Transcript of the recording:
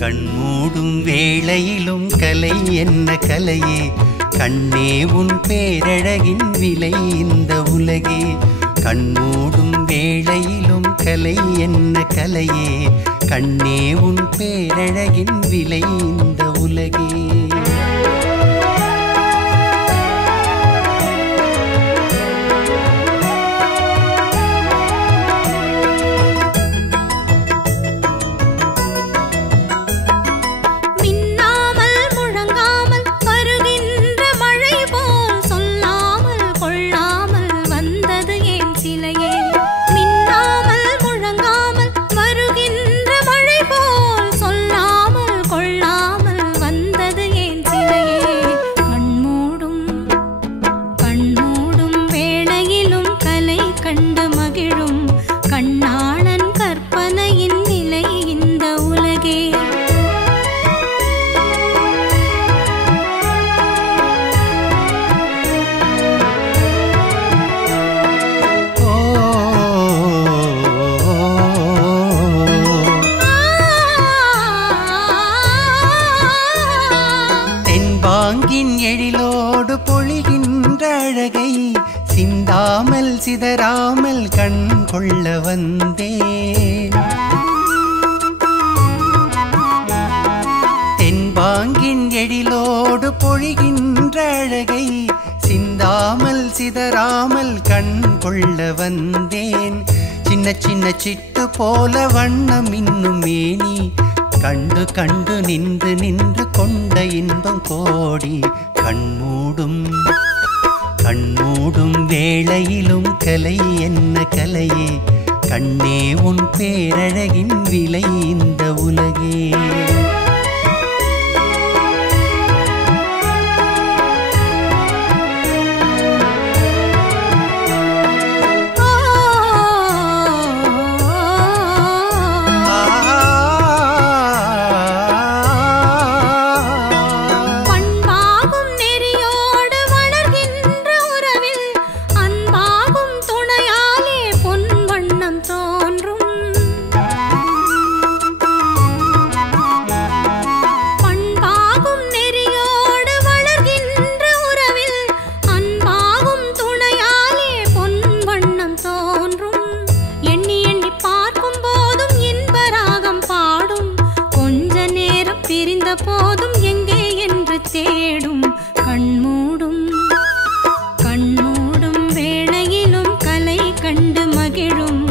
கண்மூடும் வேளையிலும் கலை என்ன கலையே, கண்ணே உன் பேரழகின் விலை இந்த உலகே. கண்மூடும் வேளையிலும் கலை என்ன கலையே, கண்ணே உன் பேரழகின் விலை இந்த உலகே. எழிலோடு பொழிகின்ற அழகை சிந்தாமல் சிதறாமல் கண் கொள்ள வந்தேன். தென்பாங்கின் எழிலோடு பொழிகின்ற அழகை சிந்தாமல் சிதறாமல் கண் கொள்ள வந்தேன். சின்ன சின்ன சிட்டு போல வண்ணம் இன்னும் மேனி கண்டு கண்டு நின்று நின்று கொண்ட இன்பம் கோடி. கண்மூடும் கண்மூடும் வேளையிலும் கலை என்ன கலையே, கண்ணே உன் பேரழகின் விலை இந்த உலகே. போதும் எங்கே என்று தேடும். கண்மூடும் கண்மூடும் வேளையிலும் கலை கண்டு மகிழும்.